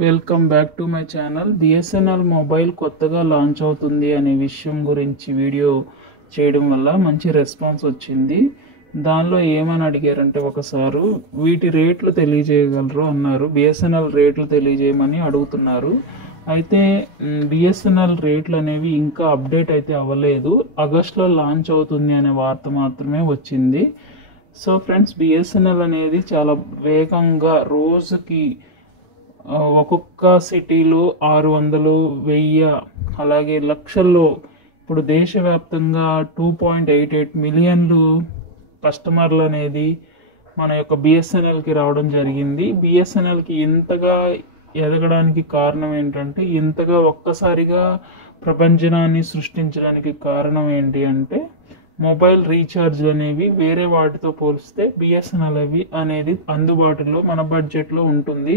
Welcome back to my channel. BSNL mobile కొత్తగా launch అవుతుంది అనే విషయం గురించి వీడియో చేయడం వల్ల మంచి రెస్పాన్స్ వచ్చింది. దానిలో ఏమని అడిగారంటే ఒకసారి వీటి రేట్లు తెలియజేయగలరు అన్నారు. బిఎస్ఎన్ఎల్ రేట్లు తెలియజేయమని అడుగుతున్నారు. అయితే బిఎస్ఎన్ఎల్ రేట్లు అనేవి ఇంకా అప్డేట్ అయితే అవ్వలేదు. ఆగస్టులో లాంచ్ అవుతుంది అనే వార్త మాత్రమే వచ్చింది. సో ఫ్రెండ్స్, బిఎస్ఎన్ఎల్ అనేది చాలా వేగంగా రోజుకి ఒక్కొక్క సిటీలో 600, 1000 అలాగే లక్షల్లో ఇప్పుడు దేశవ్యాప్తంగా 2.88 మిలియన్లు కస్టమర్లు అనేది మన యొక్క బిఎస్ఎన్ఎల్కి రావడం జరిగింది. బిఎస్ఎన్ఎల్కి ఇంతగా ఎదగడానికి కారణం ఏంటంటే, ఇంతగా ఒక్కసారిగా ప్రపంచాన్ని సృష్టించడానికి కారణం ఏంటి అంటే, మొబైల్ రీఛార్జ్లు అనేవి వేరే వాటితో పోలిస్తే బిఎస్ఎన్ఎల్ అనేది అందుబాటులో మన బడ్జెట్లో ఉంటుంది.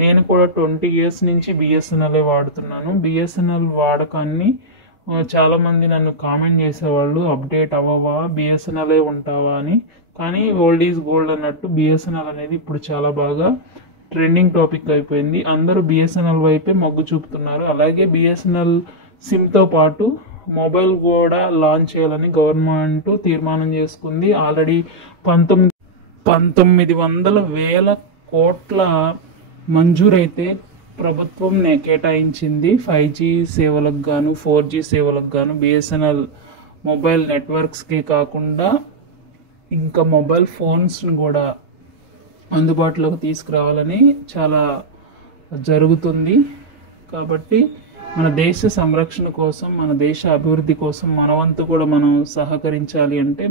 నేను కూడా 20 years నుంచి బిఎస్ఎన్ఎల్ వాడుతున్నాను. బిఎస్ఎన్ఎల్ వాడకాన్ని చాలామంది నన్ను కామెంట్ చేసేవాళ్ళు, అప్డేట్ అవ్వవా, బిఎస్ఎన్ఎల్ ఉంటావా అని. కానీ ఓల్డ్ ఈజ్ గోల్డ్ అన్నట్టు బిఎస్ఎన్ఎల్ అనేది ఇప్పుడు చాలా బాగా ట్రెండింగ్ టాపిక్ అయిపోయింది. అందరూ బిఎస్ఎన్ఎల్ వైపే మొగ్గు చూపుతున్నారు. అలాగే బిఎస్ఎన్ఎల్ సిమ్తో పాటు మొబైల్ కూడా లాంచ్ చేయాలని గవర్నమెంట్ తీర్మానం చేసుకుంది. ఆల్రెడీ 19,000 కోట్ల మంజూరైతే ప్రభుత్వం కేటాయించింది. 5G సేవలకు గాను 4G సేవలకు గాను బిఎస్ఎన్ఎల్ మొబైల్ నెట్వర్క్స్కే కాకుండా ఇంకా మొబైల్ ఫోన్స్ని కూడా అందుబాటులోకి తీసుకురావాలని చాలా జరుగుతుంది. కాబట్టి మన దేశ సంరక్షణ కోసం, మన దేశ అభివృద్ధి కోసం మన వంతు కూడా మనం సహకరించాలి. అంటే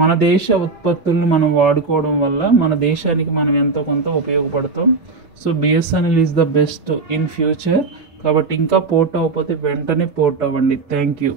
మన దేశ ఉత్పత్తులను మనం వాడుకోవడం వల్ల మన దేశానికి మనం ఎంతో కొంత ఉపయోగపడతాం. So BSNL is the best in future. కాబట్టి ఇంకా పోర్ట్ అవ్వకపోతే వెంటనే పోర్ట్ అవ్వండి. Thank you.